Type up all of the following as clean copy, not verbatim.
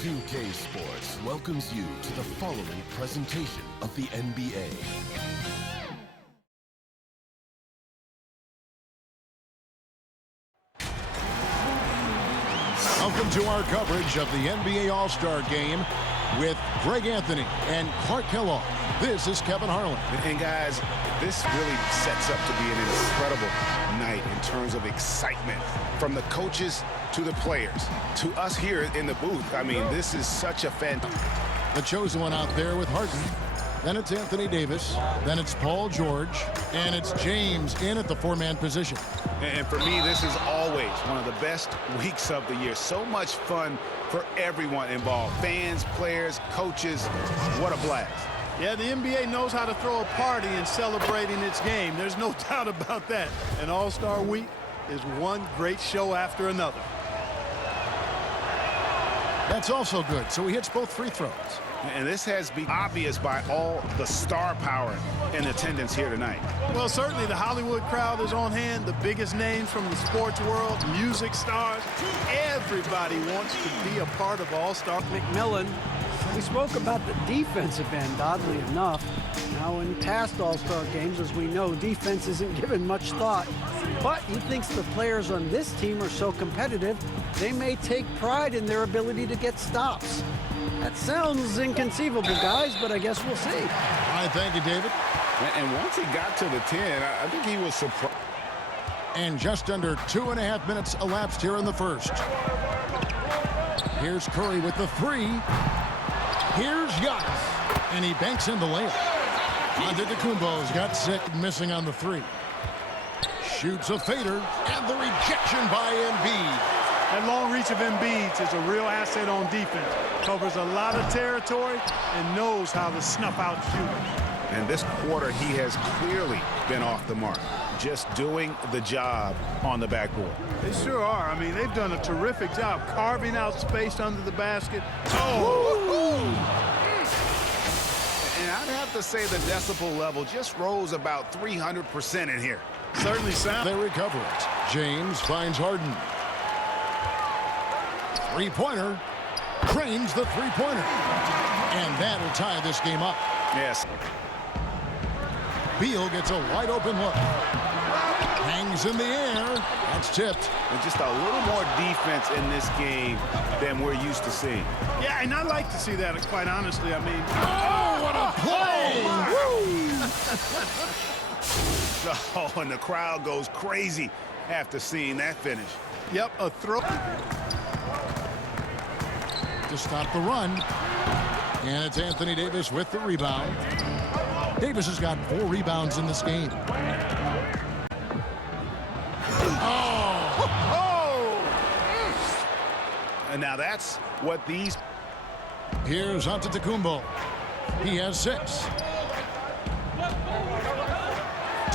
2K Sports welcomes you to the following presentation of the NBA. Welcome to our coverage of the NBA All-Star Game with Greg Anthony and Clark Kellogg. This is Kevin Harlan. And guys, this really sets up to be an incredible night in terms of excitement from the coaches to the players to us here in the booth. I mean, this is such a fan. The chosen one out there with Harden. Then it's Anthony Davis. Then it's Paul George. And it's James in at the four-man position. And for me, this is always one of the best weeks of the year. So much fun for everyone involved. Fans, players, coaches. What a blast. Yeah, the NBA knows how to throw a party in celebrating its game. There's no doubt about that. An All-Star week is one great show after another. That's also good. So he hits both free throws. And this has been obvious by all the star power in attendance here tonight. Well, certainly the Hollywood crowd is on hand. The biggest names from the sports world, music stars. Everybody wants to be a part of All-Star. McMillan, we spoke about the defensive end, oddly enough. Now, in past All-Star games, as we know, defense isn't given much thought. But he thinks the players on this team are so competitive, they may take pride in their ability to get stops. That sounds inconceivable, guys, but I guess we'll see. All right, thank you, David. And once he got to the 10, I think he was surprised. And just under 2.5 minutes elapsed here in the first. Here's Curry with the three. Here's Giannis. And he banks in the layup. Antetokounmpo's got sick, missing on the three. Shoots a fader, and the rejection by Embiid. That long reach of Embiid is a real asset on defense. Covers a lot of territory and knows how to snuff out shooters. And this quarter, he has clearly been off the mark, just doing the job on the backboard. They sure are. I mean, they've done a terrific job carving out space under the basket. And I'd have to say the decibel level just rose about 300% in here. Certainly sound. They recover it. James finds Harden. Three-pointer. Drains the three-pointer. And that'll tie this game up. Yes. Beal gets a wide-open look. Hangs in the air. That's tipped. And just a little more defense in this game than we're used to seeing. Yeah, and I like to see that, quite honestly. I mean, oh, what a play! Oh, and the crowd goes crazy after seeing that finish. Yep, a throw. To stop the run. And it's Anthony Davis with the rebound. Davis has got 4 rebounds in this game. And now that's what these... Here's Antetokounmpo. He has 6.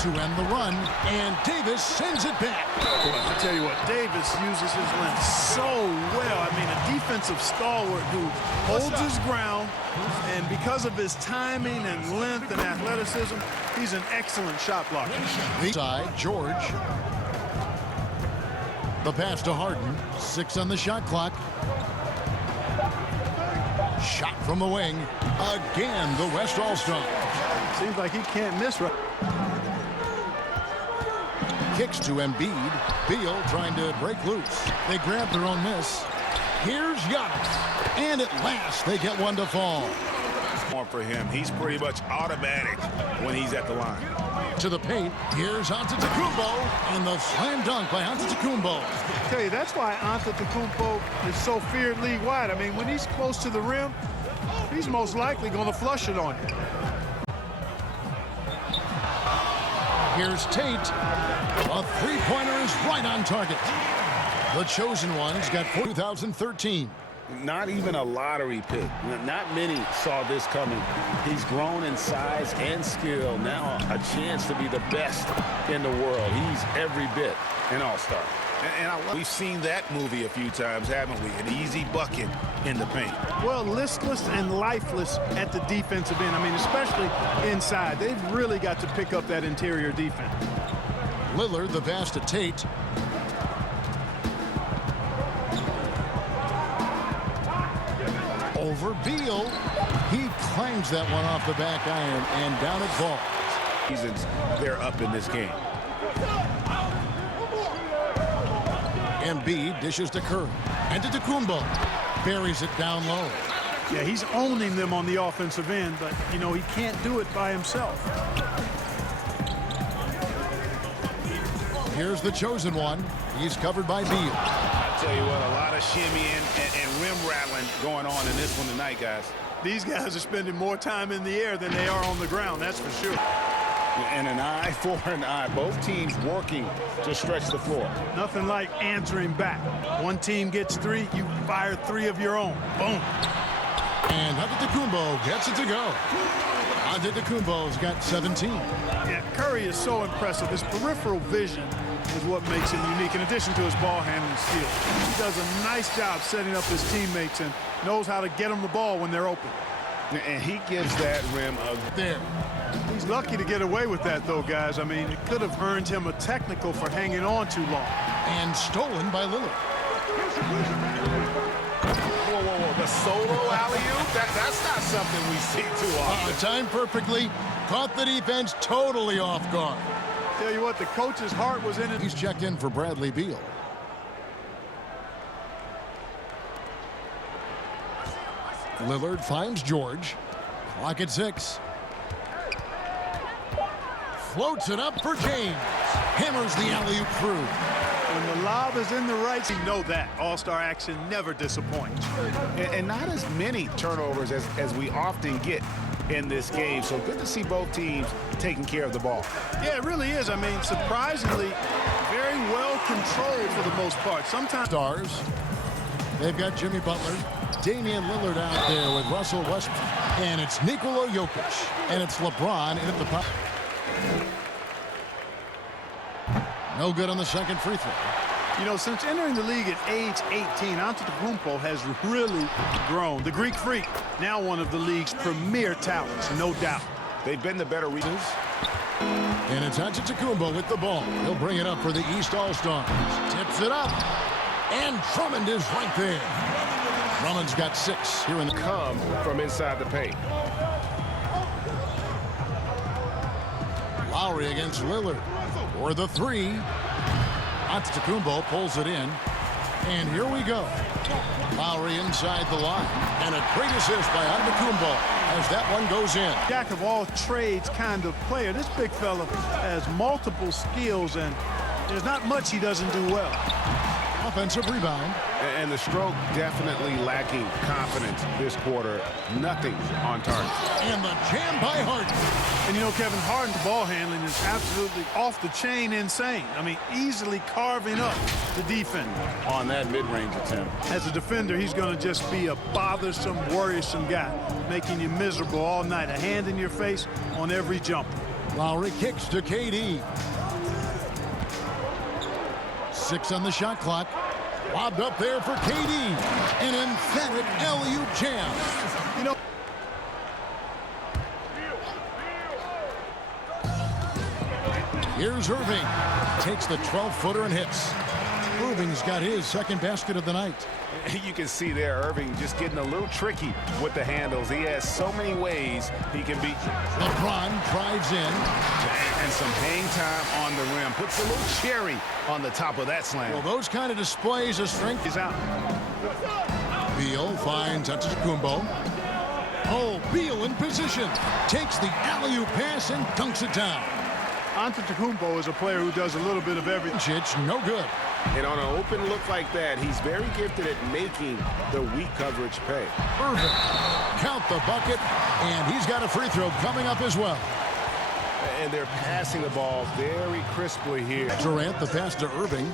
To end the run, and Davis sends it back. I tell you what, Davis uses his length so well. I mean, a defensive stalwart who holds his ground, and because of his timing and length and athleticism, he's an excellent shot blocker. The side, George. The pass to Harden. 6 on the shot clock. Shot from the wing. Again, the West All-Star. Seems like he can't miss right. Kicks to Embiid. Beal trying to break loose. They grab their own miss. Here's Giannis. And at last, they get one to fall. For him, he's pretty much automatic when he's at the line. To the paint. Here's Antetokounmpo. And the slam dunk by Antetokounmpo. I tell you, that's why Antetokounmpo is so feared league-wide. I mean, when he's close to the rim, he's most likely going to flush it on you. Here's Tate. A three-pointer is right on target. The chosen one's got 2013. Not even a lottery pick. Not many saw this coming. He's grown in size and skill. Now a chance to be the best in the world. He's every bit an all-star. And we've seen that movie a few times, haven't we? An easy bucket in the paint. Well, listless and lifeless at the defensive end. I mean, especially inside. They've really got to pick up that interior defense. Lillard, the pass to Tate. over. Beal. He clangs that one off the back iron, and down it falls. Reasons they're up in this game. Embiid dishes to Curry. And to Antetokounmpo. Buries it down low. Yeah, he's owning them on the offensive end, but, you know, he can't do it by himself. Here's the chosen one. He's covered by Beal. I tell you what, a lot of shimmying and rim rattling going on in this one tonight, guys. These guys are spending more time in the air than they are on the ground, that's for sure. And an eye for an eye. Both teams working to stretch the floor. Nothing like answering back. One team gets 3, you fire 3 of your own. Boom. And Antetokounmpo gets it to go. Antetokounmpo's got 17. Yeah, Curry is so impressive. His peripheral vision is what makes him unique, in addition to his ball handling skill. He does a nice job setting up his teammates and knows how to get them the ball when they're open. And he gives that rim a... There. He's lucky to get away with that, though, guys. I mean, it could have earned him a technical for hanging on too long. And stolen by Lillard. Whoa, whoa, whoa. The solo alley-oop? That's not something we see too often. Timed perfectly. Caught the defense totally off guard. Tell you what, the coach's heart was in it. He's checked in for Bradley Beal. Lillard finds George. Clock at 6. Floats it up for James. Hammers the alley-oop through. When the lob is in the right, you know that. All-star action never disappoints. And not as many turnovers as we often get in this game. So good to see both teams taking care of the ball. Yeah, it really is. I mean, surprisingly, very well controlled for the most part. Sometimes Stars. They've got Jimmy Butler. Damian Lillard out there with Russell Westbrook. And it's Nikola Jokic. And it's LeBron in at the pop. No good on the second free throw. You know, since entering the league at age 18, Antetokounmpo has really grown. The Greek Freak, now one of the league's premier talents, no doubt. They've been the better reasons. And it's Antetokounmpo with the ball. He'll bring it up for the East All-Stars. Tips it up. And Drummond is right there. Drummond's got 6 here in the... Come from inside the paint. Lowry against Lillard for the 3. Antetokounmpo pulls it in. And here we go. Lowry inside the line. And a great assist by Antetokounmpo as that one goes in. Jack of all trades kind of player. This big fella has multiple skills, and there's not much he doesn't do well. Offensive rebound. And the stroke definitely lacking confidence this quarter. Nothing on target. And the jam by Harden. And you know, Kevin, Harden's ball handling is absolutely off the chain insane. I mean, easily carving up the defender. On that mid-range attempt. As a defender, he's going to just be a bothersome, worrisome guy, making you miserable all night. A hand in your face on every jumper. Lowry kicks to KD. 6 on the shot clock. Lobbed up there for KD. An emphatic alley-oop jam. You know, here's Irving. Takes the 12-footer and hits. Irving's got his second basket of the night. You can see there Irving just getting a little tricky with the handles. He has so many ways he can beat you. LeBron drives in. And some hang time on the rim. Puts a little cherry on the top of that slam. Well, those kind of displays of strength. he's out. Beal finds Antetokounmpo. Oh, Beal in position. Takes the alley-oop pass and dunks it down. Antetokounmpo is a player who does a little bit of everything. Chich, no good. And on an open look like that, he's very gifted at making the weak coverage pay. Irving, count the bucket, and he's got a free throw coming up as well. And they're passing the ball very crisply here. Durant, the pass to Irving.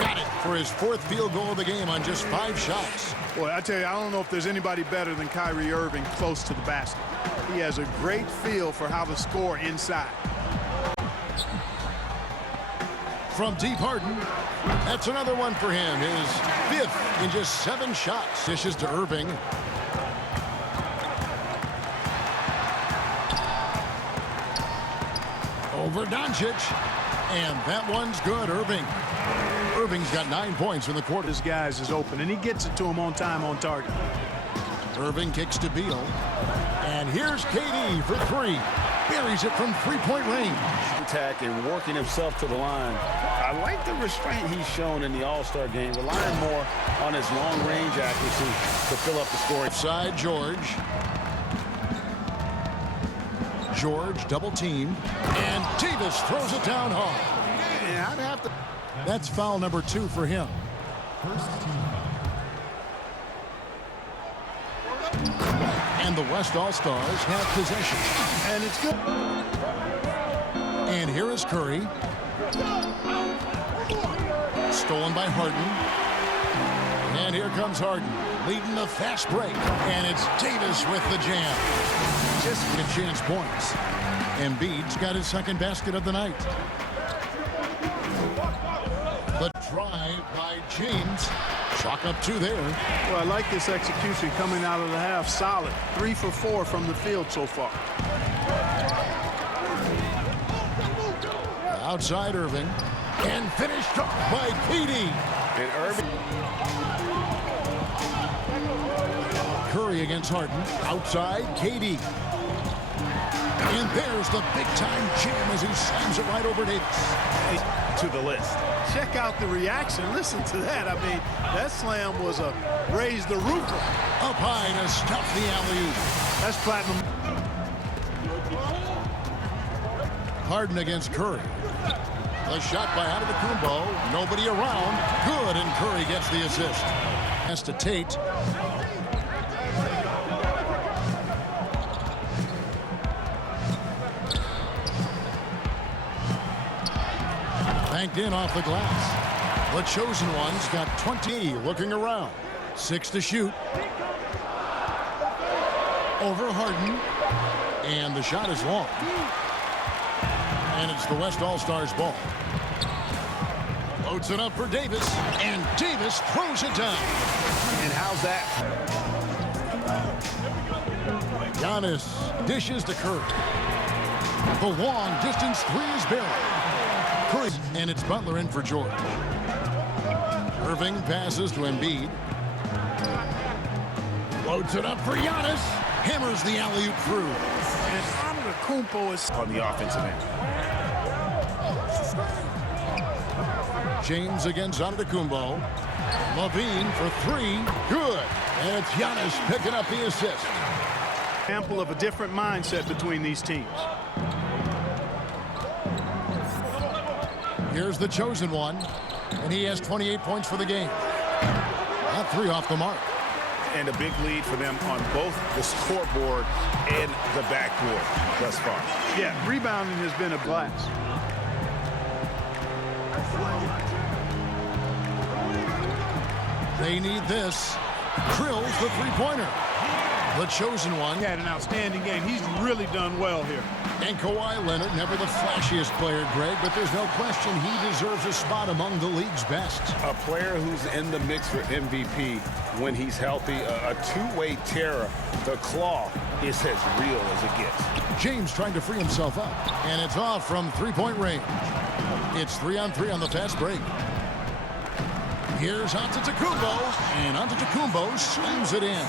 Got it for his 4th field goal of the game on just 5 shots. Boy, I tell you, I don't know if there's anybody better than Kyrie Irving close to the basket. He has a great feel for how to score inside. From deep, Harden. That's another one for him. His 5th in just 7 shots. Dishes to Irving. Over Doncic. And that one's good. Irving. Irving's got 9 points in the quarter. This guy's is open, and he gets it to him on time, on target. Irving kicks to Beal. And here's KD for 3. Buries it from 3-point range. Attack and working himself to the line. I like the restraint he's shown in the All-Star game, relying more on his long-range accuracy to fill up the scoring. Side George. George double teamed. And Davis throws it down hard. Yeah, I'd have to. That's foul number 2 for him. And the West All-Stars have possession. And it's good. And here is Curry. Stolen by Harden. And here comes Harden, leading the fast break. And it's Davis with the jam. Just a chance points. Embiid's got his second basket of the night. The drive by James. Chalk up 2 there. Well, I like this execution coming out of the half. Solid. 3 for 4 from the field so far. Outside Irving. And finished off by KD. And Irving. Curry against Harden. Outside KD. And there's the big-time jam as he slams it right over Davis. To the list. Check out the reaction. Listen to that. I mean, that slam was a raise the roof. Up high to stuff the alley-oop. That's platinum. Harden against Curry. The shot by Antetokounmpo. Nobody around. Good, and Curry gets the assist. Pass to Tate. Banked in off the glass. The chosen one's got 20, looking around. 6 to shoot. Over Harden. And the shot is long. And it's the West All-Stars ball. Loads it up for Davis. And Davis throws it down. And how's that? Giannis dishes to Curry. The long distance 3 is buried. Curry, and it's Butler in for George. Irving passes to Embiid. Loads it up for Giannis. Hammers the alley-oop through. And Antetokounmpo is On the offensive end. James against Antetokounmpo. Levine for 3. Good. And it's Giannis picking up the assist. example of a different mindset between these teams. Here's the chosen one, and he has 28 points for the game. That 3 off the mark. And a big lead for them on both the scoreboard and the backboard thus far. Yeah, rebounding has been a blast. They need this. Drills the three-pointer. The chosen one. He had an outstanding game. He's really done well here. And Kawhi Leonard, never the flashiest player, Greg, but there's no question he deserves a spot among the league's best. A player who's in the mix for MVP when he's healthy, a two-way terror. The claw is as real as it gets. James trying to free himself up, and it's off from three-point range. It's 3-on-3 on the fast break. Here's Antetokounmpo, and Antetokounmpo slams it in.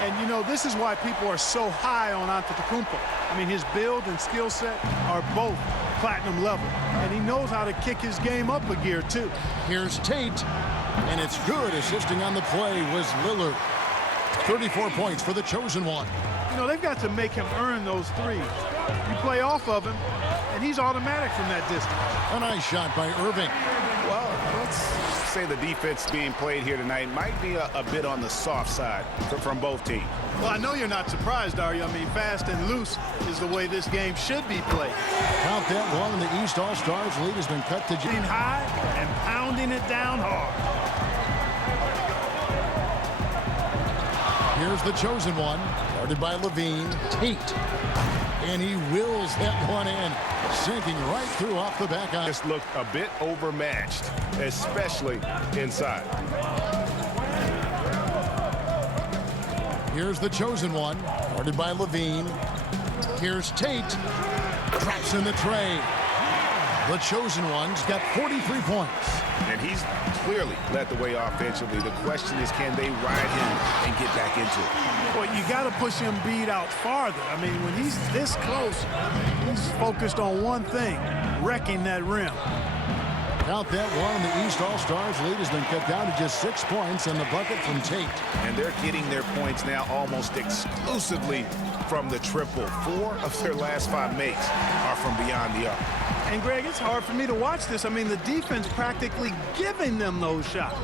And, you know, this is why people are so high on Antetokounmpo. I mean, his build and skill set are both platinum level. And he knows how to kick his game up a gear, too. Here's Tate, and it's good. Assisting on the play was Lillard. 34 points for the chosen one. You know, they've got to make him earn those threes. You play off of him, and he's automatic from that distance. A nice shot by Irving. Well, let's say the defense being played here tonight might be a bit on the soft side from both teams. Well, I know you're not surprised, are you? I mean, fast and loose is the way this game should be played. Count that one, and the East All-Stars lead has been cut to Getting high and pounding it down hard. Here's the chosen one, guarded by Levine. Tate, and he wills that one in, sinking right through off the back iron. Just looked a bit overmatched, especially inside. Here's the chosen one, guarded by Levine. Here's Tate, traps in the tray. The chosen one's got 43 points. And he's clearly led the way offensively. The question is, can they ride him and get back into it? Well, you got to push Embiid out farther. I mean, when he's this close, he's focused on one thing, wrecking that rim. Count that one. The East All-Stars lead has been cut down to just 6 points and the bucket from Tate. And they're getting their points now almost exclusively from the triple. 4 of their last 5 makes are from beyond the arc. And, Greg, it's hard for me to watch this. I mean, the defense practically giving them those shots.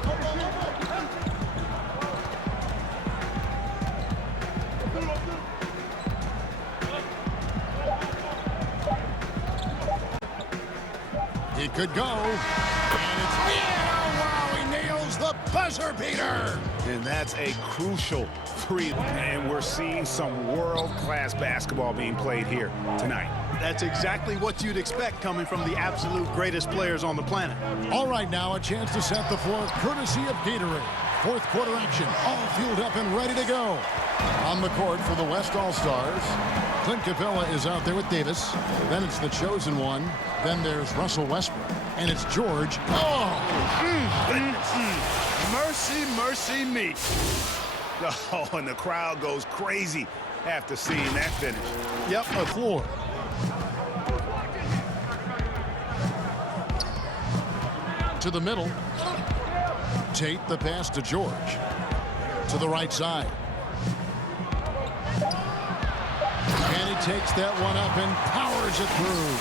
He could go. And it's, yeah, wow, he nails the buzzer beater. And that's a crucial three. And we're seeing some world-class basketball being played here tonight. That's exactly what you'd expect coming from the absolute greatest players on the planet. All right, now a chance to set the floor courtesy of Gatorade. Fourth quarter action, all fueled up and ready to go. On the court for the West All-Stars, Clint Capella is out there with Davis. Then it's the chosen one. Then there's Russell Westbrook. And it's George. Mercy, mercy me. Oh, and the crowd goes crazy after seeing that finish. Yep, a floor. To the middle. Tate, the pass to George. To the right side. And he takes that one up and powers it through.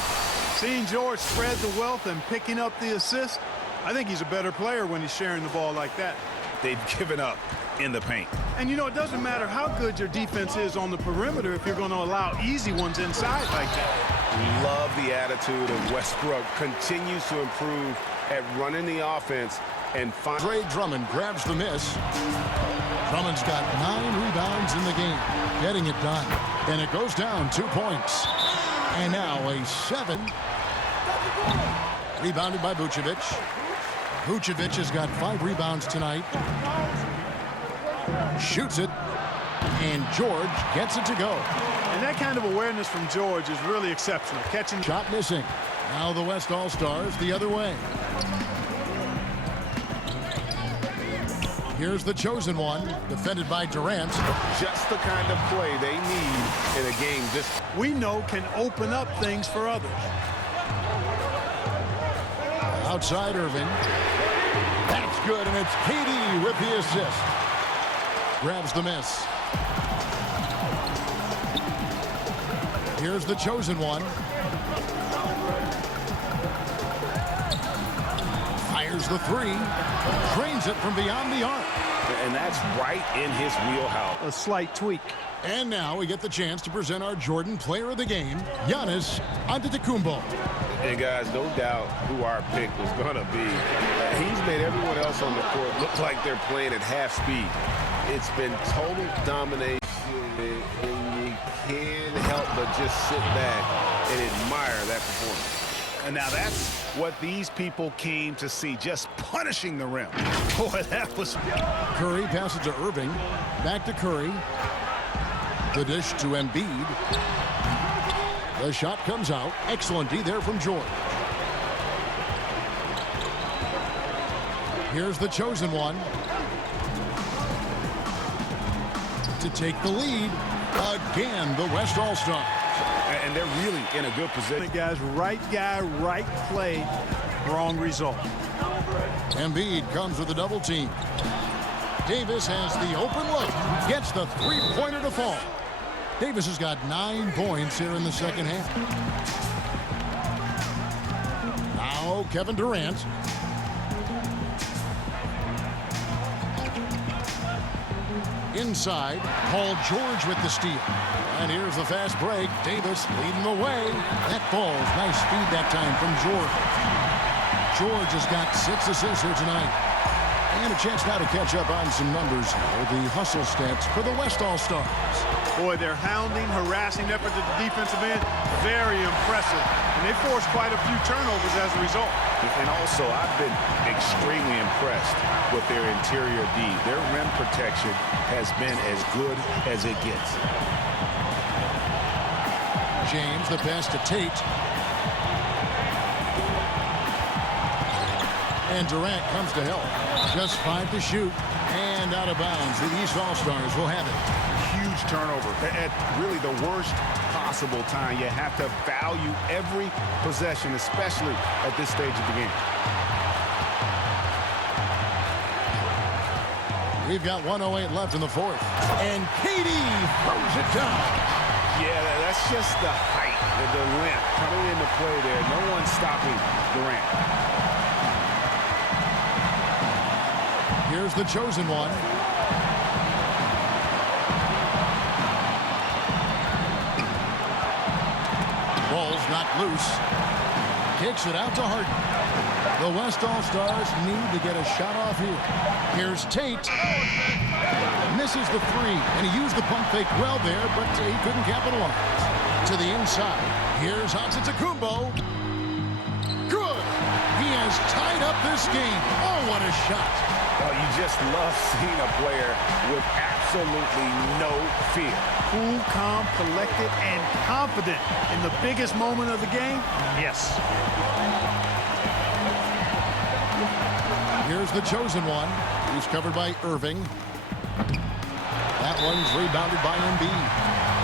Seeing George spread the wealth and picking up the assist, I think he's a better player when he's sharing the ball like that. They've given up in the paint. And, you know, it doesn't matter how good your defense is on the perimeter if you're going to allow easy ones inside like that. Love the attitude of Westbrook. Continues to improve at running the offense and find. Andre Drummond grabs the miss. Drummond's got 9 rebounds in the game, getting it done. And it goes down 2 points. And now a 7. Rebounded by Vucevic. Vucevic has got 5 rebounds tonight. Shoots it. And George gets it to go. And that kind of awareness from George is really exceptional. Catching shot missing. Now the West All-Stars the other way. Here's the chosen one, defended by Durant. Just the kind of play they need in a game this we know can open up things for others. Outside Irving. That's good, and it's KD with the assist. Grabs the miss. Here's the chosen one. Fires the 3. Drains it from beyond the arc. and that's right in his wheelhouse. A slight tweak. And now we get the chance to present our Jordan Player of the Game, Giannis Antetokounmpo. And guys, no doubt who our pick was going to be. He's made everyone else on the court look like they're playing at half speed. It's been total domination, and you can't help but just sit back and admire that performance. And now that's what these people came to see, just punishing the rim. Boy, that was... Curry passes to Irving. Back to Curry. The dish to Embiid. The shot comes out. Excellent D there from George. Here's the chosen one. To take the lead. Again, the West All-Stars. And they're really in a good position. Guys, right guy, right play, wrong result. Embiid comes with a double team. Davis has the open look. Gets the three-pointer to fall. Davis has got 9 points here in the second half. Now Kevin Durant. Inside, Paul George with the steal. And here's the fast break. Davis leading the way. That falls. Nice speed that time from George. George has got 6 assists here tonight. And a chance now to catch up on some numbers here. The hustle stats for the West All-Stars. Boy, their hounding, harassing effort at the defensive end, very impressive. And they forced quite a few turnovers as a result. And also, I've been extremely impressed with their interior D. Their rim protection has been as good as it gets. James, the pass to Tate. And Durant comes to help. Just 5 to shoot. And out of bounds. The East All-Stars will have it. Huge turnover at really the worst possible time. You have to value every possession, especially at this stage of the game. We've got 1:08 left in the fourth. And KD throws it down. Yeah, that's just the height, the length coming into play there. No one's stopping Durant. Here's the chosen one. Ball's knocked loose. Kicks it out to Harden. The West All-Stars need to get a shot off here. Here's Tate. Misses the three, and he used the pump fake well there, but he couldn't capitalize. To the inside. Here's Antetokounmpo. Good. He has tied up this game. Oh, what a shot. Oh, you just love seeing a player with absolutely no fear. Cool, calm, collected, and confident in the biggest moment of the game. Yes. Here's the chosen one. He's covered by Irving. That one's rebounded by Embiid.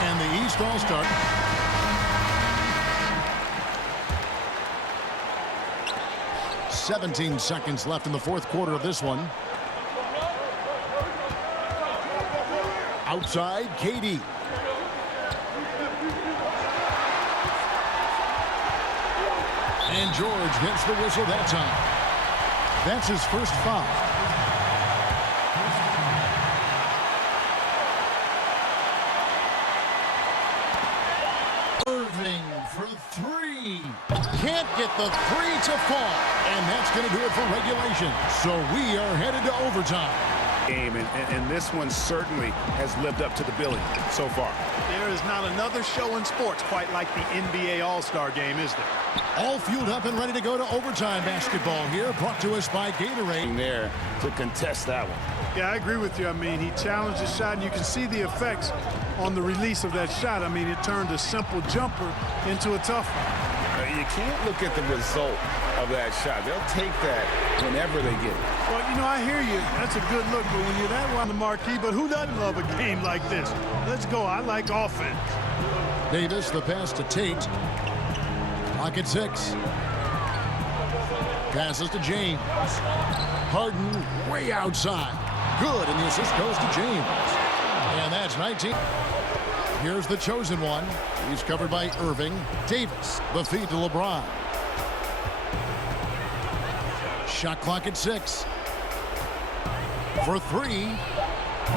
And the East All-Star. "17 seconds left in the fourth quarter of this one. Outside, KD. And George gets the whistle that time. That's his first foul. Irving for three. Can't get the three to fall. And that's going to do it for regulation. So we are headed to overtime. Game, and this one certainly has lived up to the billing so far. There is not another show in sports quite like the NBA All-Star Game, is there? All fueled up and ready to go to overtime basketball here, brought to us by Gatorade. There to contest that one. Yeah, I agree with you. I mean, he challenged the shot, and you can see the effects on the release of that shot. I mean, it turned a simple jumper into a tough one. You can't look at the result of that shot. They'll take that whenever they get it. Well, you know, I hear you. That's a good look, but when you're that one on the marquee, but who doesn't love a game like this? Let's go. I like offense. Davis, the pass to Tate. Clock at 6. Passes to James. Harden way outside. Good, and the assist goes to James. And that's 19. Here's the chosen one. He's covered by Irving. Davis, the feed to LeBron. Shot clock at 6. For three.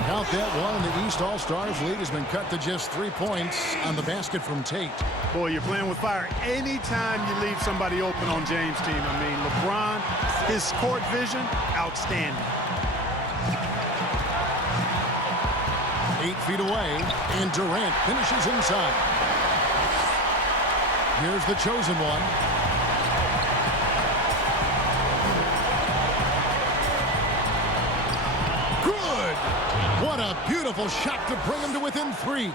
Count that one. The East All-Stars lead has been cut to just 3 points on the basket from Tate. Boy, you're playing with fire anytime you leave somebody open on James' team. I mean, LeBron, his court vision, outstanding. 8 feet away, and Durant finishes inside. Here's the chosen one. Good! What a beautiful shot to bring him to within 3. It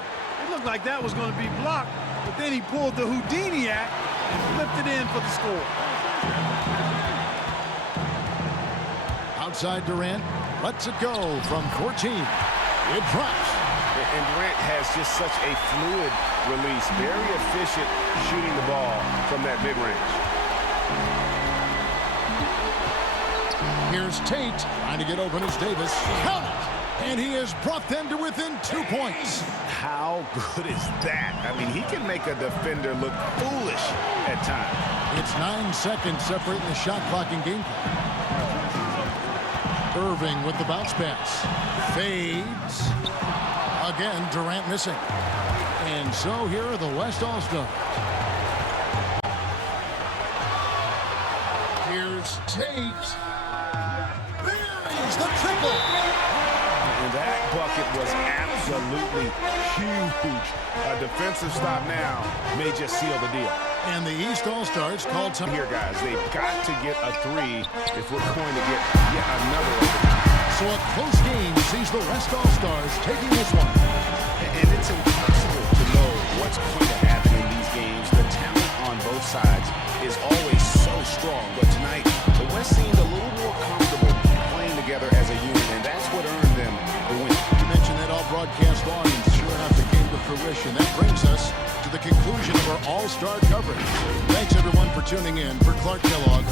looked like that was going to be blocked, but then he pulled the Houdini act and flipped it in for the score. Outside Durant, lets it go from 14. It drops. And Durant has just such a fluid release. Very efficient shooting the ball from that mid-range. Here's Tate trying to get open as Davis. Count it! And he has brought them to within 2 points. How good is that? I mean, he can make a defender look foolish at times. It's 9 seconds separating the shot clock and game clock. Irving with the bounce pass. Fades. Again, Durant missing. And so here are the West All-Stars. Here's Tate. Buries the triple. And that bucket was absolutely huge. A defensive stop now may just seal the deal. And the East All-Stars called time. Here, guys, they've got to get a 3 if we're going to get yet another overtime. So a close game sees the West All-Stars taking this one. And it's impossible to know what's going to happen in these games. The talent on both sides is always so strong. But tonight, the West seemed a little for all-star coverage. Thanks, everyone, for tuning in. For Clark Kellogg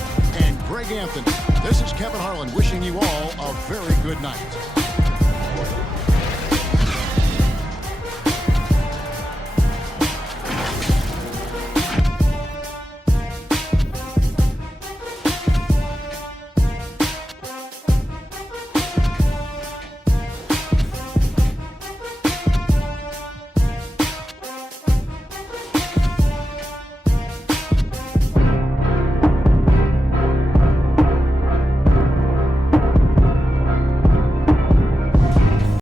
and Greg Anthony, this is Kevin Harlan wishing you all a very good night.